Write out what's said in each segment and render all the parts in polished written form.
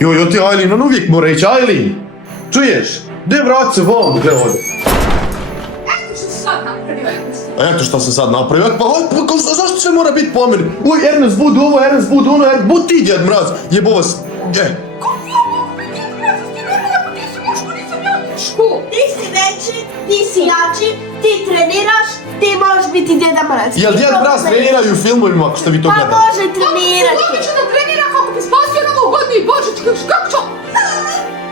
Joj, ti Ajlin, on uvijek mora ići, Ajlin! Čuješ? Gdje vrati se von, gle ovdje? Eto što se sad napravio, pa zašto sve mora biti po meni? Uj, Ernest bud ovo, Ernest bud ono, bud ti djed mraz, jebo vas, gdje? Ti si veći, ti si jači, ti treniraš, ti možeš biti djeda mraz. Jel djed mraz treniraju u filmovima ako ste vi to gledali? Pa može trenirati. Kako će da trenira kako bi spasio novu godinu i Božić, kako će?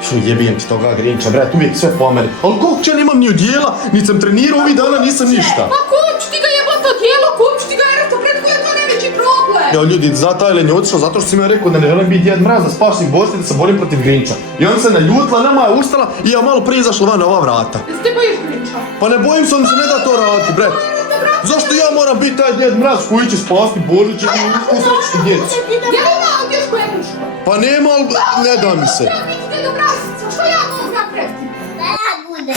Šu jebijem ti toga Grinča, bret, uvijek sve po meni. Ali koliko će nemam ni odjela, niti sam trenirao ovih dana, nisam ništa. Pa kuć ti ga jebota odjelo, kuć ti ga jer to pred koji je to najveći problem. Evo ljudi, zato Ajlen je otišao zato što si mi rekao da ne želim biti djed mraz, da spasim Božić, da se borim protiv Grinča. I on se naljutila, nama je ustala i ja malo prije izašla van na ova vrata. Jesi ti bojiš Grinča? Pa ne bojim se, on se ne da to raditi, bret. Zašto ja moram biti taj djed mraz koji će spasti Božić i usrećiti djecu? Ja imam dječko jednuško. Pa nema, ali ne da mi se. Ja biti djed obrazica, što ja mogu napraviti? Da ja bude.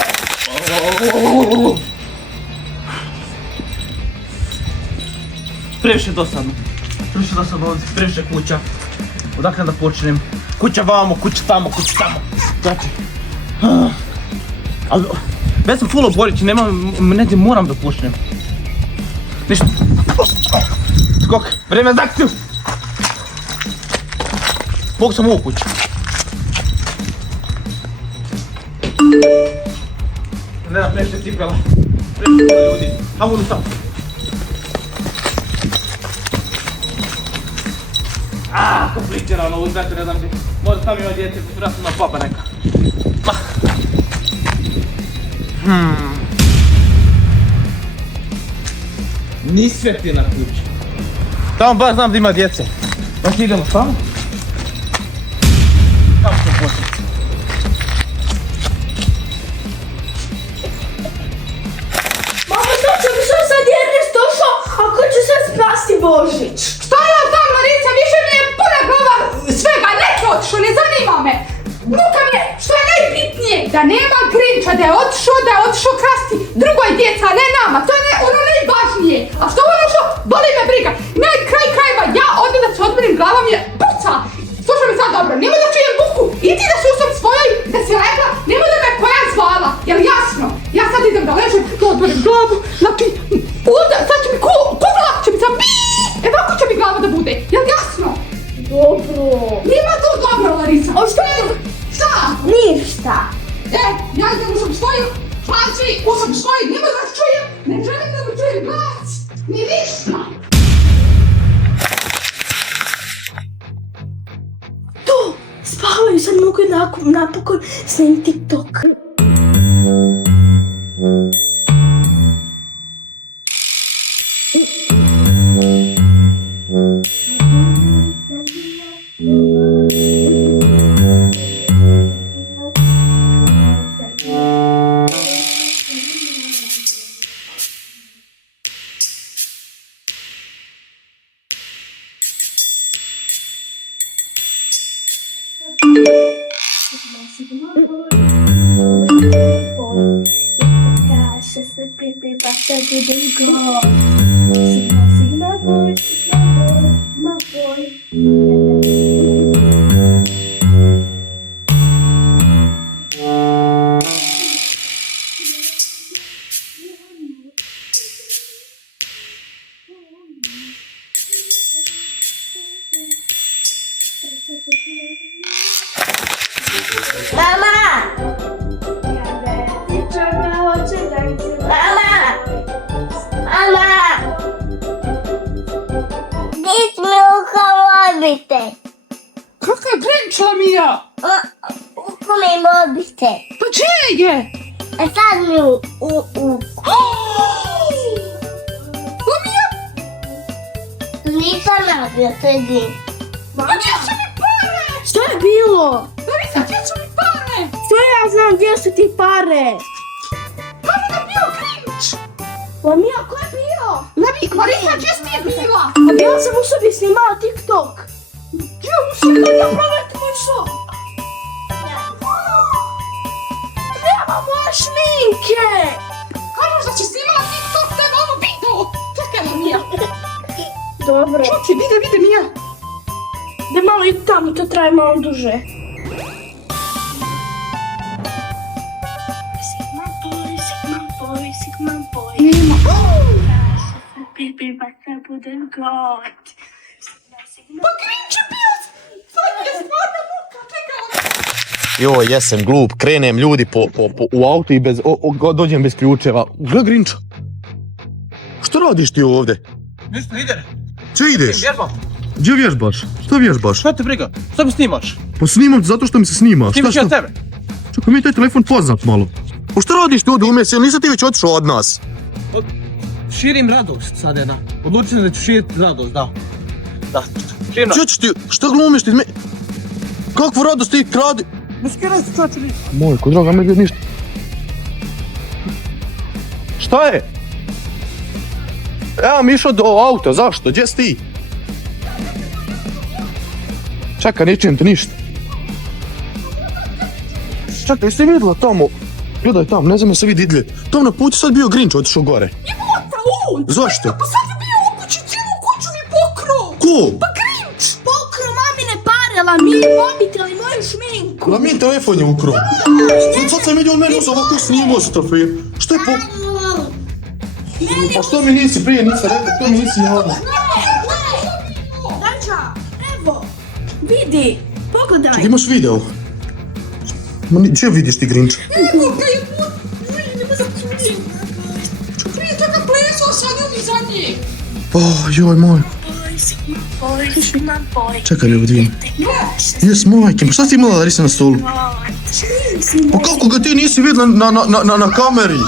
Previše dosadno ovdje, previše kuća. Odakle da počnem? Kuća vamo, kuća tamo. Znači... Ali... Već sam full oborić, negdje moram da počnem. Ništa. Skok, vreme za akciju! Mogu sam ovu kuću. Ne da previše cipela. Previše ljudi. Hajmo u tamo. Komplicirano uzeti, ne znam gdje. Možda tam ima djece, vjerojatno ima papa neka. Ni sveti na kući. Tamo baš znam da ima djece. Baš idemo tamo. Tamo ćemo početi. Mama, to će mi što sad Ernest došao, ako će sad spasti Božić. Šta ja znam, Marica, više mi je puna glava svega, neko otišao, ne zanima me. Muka mi je, što je najbitnije, da nema Grinča, da je otišao krasti drugoj djeca, a ne nama, to je ono najvažnije. A što ono što, boli me briga. Na kraj krajeva, ja ovdje da se odmorim, glava mi je puca. Slušaj me sad dobro, nemoj da čujem buku, idi da se usam svojoj, da si rekla, nemoj da me koja zvala, jel jasno? Ja sad idem da ležem, da odmorim glavu, znači, onda, sad će mi kugla, će mi sad ovako će mi glava da bude, jel jasno? Dobro. Nima to dobro, Larisa. O što je? Šta? Ništa. Ja idem u sam svoju, pazi, u sam svoju, nemoj da vas čujem, ne želim da me čujem glas, ni ništa. Tu, spavaju, sad mogu napokon snim TikTok. Caixa sempre passa tudo igual. Sigma boy, my boy. Mama! Mama! Gdje mi mobitel? Kakav Grinča mi ja? Uko mi mobitel? Pa čije je? Sad mi Pa mi ja? Nisam nabio, to je din. Pa gdje su mi pare? Što je bilo? Larisa, gdje su mi pare? Sve ja znam gdje su ti pare. Kako je bio Grinč? Pa Mija, ko je bio? Larisa, gdje si ti bila? A bila sam u sobi snimala TikTok. Gdje u sobi? Ja provjeti moj sob. Nema moje šminke. Kažeš da si snimala TikTok, da je ovo video. Čekaj me, Mija. Dobro. Čuti, vide Mija. Da malo i tamo, to traje malo duže. Sigma boy, Sigma boy, Sigma boy. Nema. Baby, back up with a god. Pa Grinče bio! Sad mi je stvarno muka, čekaj. Joj, jesam glup, krenem ljudi u auto i dođem bez ključeva. Gle Grinča, što radiš ti ovdje? Ništa, ide. Če ideš? Vježbam. Gdje vježbaš? Šta vježbaš? Šta te briga? Šta mi snimaš? Pa snimam te zato što mi se snima. Snimaš ja tebe. Čekaj, mi je taj telefon poznat malo. Pa šta radiš ti ovdje umjesi, jel nisi ti već otišao od nas? Širim radost sad jedna. Odlučio sam da ću širiti radost, da. Da, širim radost. Če ćeš ti, šta glumiš ti? Kakvu radost ti kradi? Ne skiraj se čovječe ništa. Mojko, draga, ne gled ništa. Šta je? Ja mi išao do auta, zašto? Gdje si ti? Čekaj, ne čujem te ništa. Čekaj, jeste vidjela tamo? Gledaj tamo, ne znam se vidi idlje. Tamo na putu sad bio Grinč, otišao gore. Jebota, on! Zašto? Pa sad je bio u kući, cijelu kuću mi pokro! Ko? Pa Grinč! Pokro mamine pare, Lamin, mobitel i moju šminku. Lamin telefon je ukro. Sad sam vidio on meni uzao ovako snimao se trofej. Što je po... Pa što mi nisi prije nisi rekao, što mi nisi javno? Dađa, evo, vidi, pogledaj. Čekaj, imaš video? Gdje vidiš ti Grinč? Evo ga je put! Nema da kudim! Prije toga plesao sa njom i za njih! Joj moj. Boy, Sigma boy, Sigma boy. Čekaj, evo vidim. Jes, majke, pa šta ti imala Larisa na stolu? Pa kako ga ti nisi vidjela na kameri?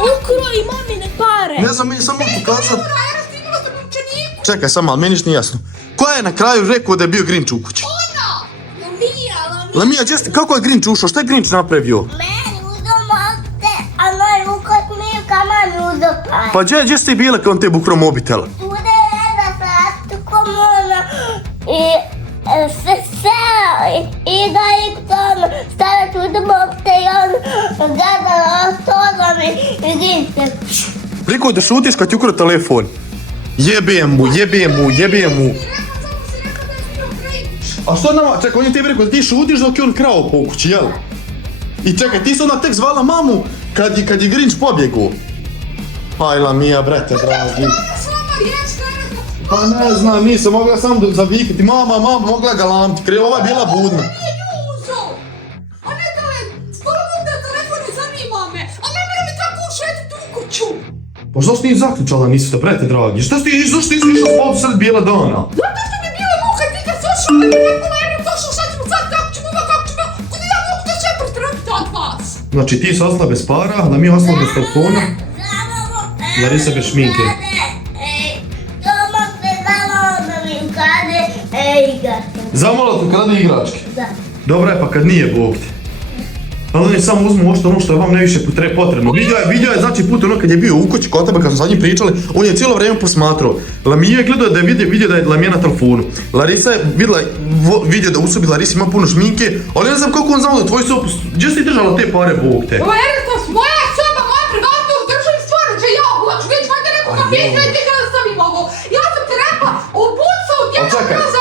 Ukro i mamine pare. Ne znam, meni samo pokazao. Čekaj, samo, ali meni ništa nije jasno. Ko je na kraju rekao da je bio Grinč u kući? Lamija, kako je Grinč ušao? Šta je Grinč napravio? Meni uzeo mobite, a moj ukot Milka mami uzeo pare. Pa gdje ste bile kad on te bukro mobitela? Bude jedna satu komuna i se seo i da je k tomu stavio tu do mobite i on gledala to mi i Grinče. Rekao da šutiš kad ti ukro telefon. Jebem mu. A što nama, čekaj, on je tebi rekao da ti šutiš dok je on krao po kući, jel? I čekaj, ti si onda tek zvala mamu kad je Grinč pobjegao. Aj Lamija, brate, dragi. Pa ne znam, nisam mogla sam zavikati. Mama, mogla ga lamti, krivo, ova je bila budna. A ne da je, stvarno da telefon ne zanima me, a ne mora mi tako ušetiti u kuću. Pa što si ti zaključala, nisi to, brate, dragi? Zašto ti išao spavati sred bijela dana? Zato što mi je bila muka i ti kad slušao, da mi rekao Lajno došao, šta ćemo sad, kako ćemo, kuda ja mogu da će pretrpiti od vas? Znači ti si ostala bez para, Lamija ostala bez telefona, Larisa bez šminke. Toma se zamalo da mi ukade igračke. Zamalo te krade igračke. Da. Dobro je pa kad nije, Bog te. Ali oni samo uzmu ono što je vam najviše potrebno. Vidio je znači put ono kad je bio u kući kod tebe kad smo sa njim pričali, on je cijelo vrijeme posmatrao. Lamija je gledao da je vidio da je Lamija na telefonu. Larisa je vidio da u sobi Larisa ima puno šminke, ali ne znam kako on znao da tvoj sob... Gdje si ti držala te pare, Bog te? Ovo je Erasmus, moja soba, moja privatnost, državi stvarno, že ja hoću, već vam te rekao kapić, već ti kada stavim ovo. Ja sam te rekla, obucao djeta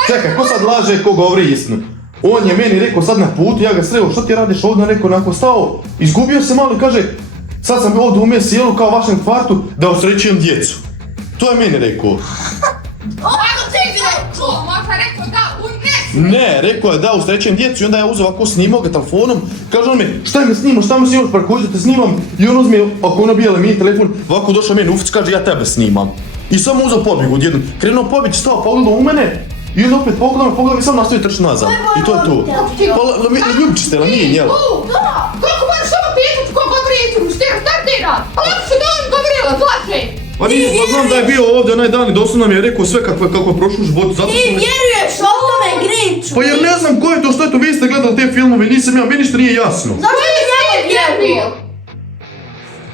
Čekaj, ko sad laže, ko govori istinu? On je meni rekao sad na putu, ja ga sreo, što ti radiš ovdje, rekao, nakon stao, izgubio se malo i kaže, sad sam ovdje umije sjelu kao vašem kvartu da osrećujem djecu. To je meni rekao. Ovo ti rekao, možda rekao da, unesli. Ne, rekao je da usrećujem djecu i onda ja uzeo ovako snimao ga telefonom, kaže on mi, šta me snimaš, pa ko te snimam i on uzme, ako ono bijele mi telefon, ovako došao meni ufić, kaže ja tebe snimam. I samo uzeo pobjeg odjednom, krenuo pobjeć, stao, pogledao u mene, i onda opet pogledam i sam nastoji trči nazad. I to je to. Pa ljubiš ste, Lamijin, jel? Da, kako moraš samo pitati ko govori istinu, što je retardiran? Kako se da on govorila, slaže? Pa nisam, pa znam da je bio ovdje onaj dan i doslovno nam je rekao sve kako je prošlo u životu, zato Ti sam... vjeruješ o tome Grinču? Pa jer ne znam ko je to, što je to, vi ste gledali te filmove, nisam ja, meni ništa nije jasno. Zašto je njemu debil?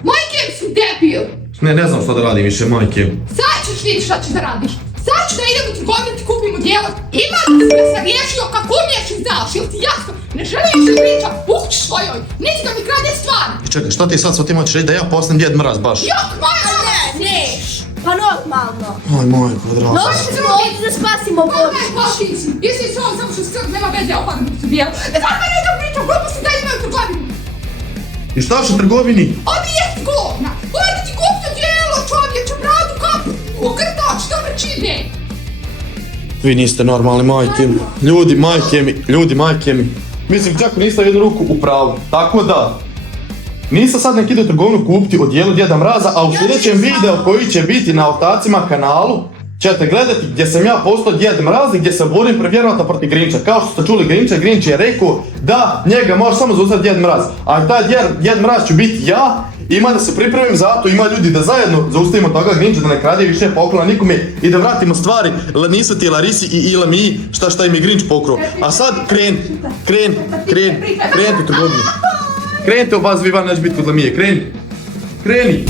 Majke si debil. Ne znam šta da radim više, majke. Sad ćeš vidjeti šta ćeš da radiš. Sad ću da idem u trgovinu ti kupim odijelo. Ima da se riješio kako umiješ i znaš, jel ti jasno? Ne želim se priča u kući svojoj, niti da mi krade stvari. Čekaj, šta ti sad tim hoćeš reći da ja postanem Djed Mraz baš? Jok, moja mama! Neš, pa normalno. Oj, moj kvadrata. Došli smo ovdje da spasimo Kako Božić. je pašici? Jesi se ovom samo što skrb nema veze, opadnu su bijel. Ne znam da neću pričam, gluposti da imaju trgovinu. I šta što u trgovini? Odi jest govna! Odi ti kupno dijelo, čovječe, bradu, kapu, ugrtač, što me čine? Vi niste normalni, majke mi. Ljudi, majke mi. Mislim, čak niste jednu ruku u pravu. Tako da, nisam sad nek ide u trgovinu kupiti odijelo Djeda Mraza, a u sljedećem videu koji će biti na Otacima kanalu ćete gledati gdje sam ja postao Djed Mraz i gdje se borim prevjerovata protiv Grinča. Kao što ste čuli Grinča, Grinč je rekao da njega može samo zauzeti Djed Mraz. A taj Djed Mraz ću biti ja, ima da se pripremim za to, ima ljudi da zajedno zaustavimo toga Grinča, da ne krade više poklona nikome i da vratimo stvari Nisveti, Larisi i Ilamiji šta im je Grinč pokrao. A sad krenite u trgovinu. Krenite obaz, vi van neće biti kod Lamije, kreni.